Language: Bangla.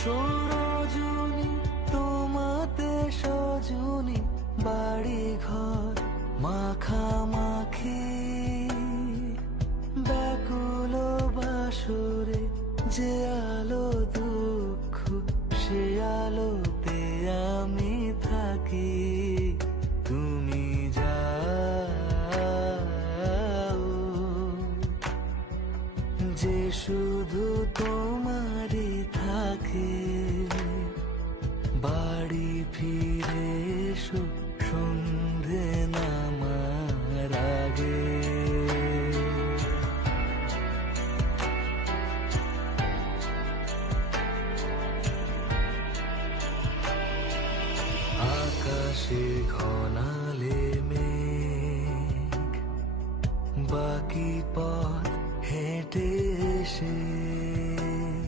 সরজনী তোমাতে সজনী বাড়ি ঘর মাখামাখি ব্যাকুল বাসরে যে আলো দুঃখ সে আলোতে আমি থাকি তুমি যাও যে শুধু তোমারই থাকে বাড়ি ফিরে এসো সন্ধে নামার আগে আকাশে ঘনালে মেঘ বাকি পথ হেঁটে এসে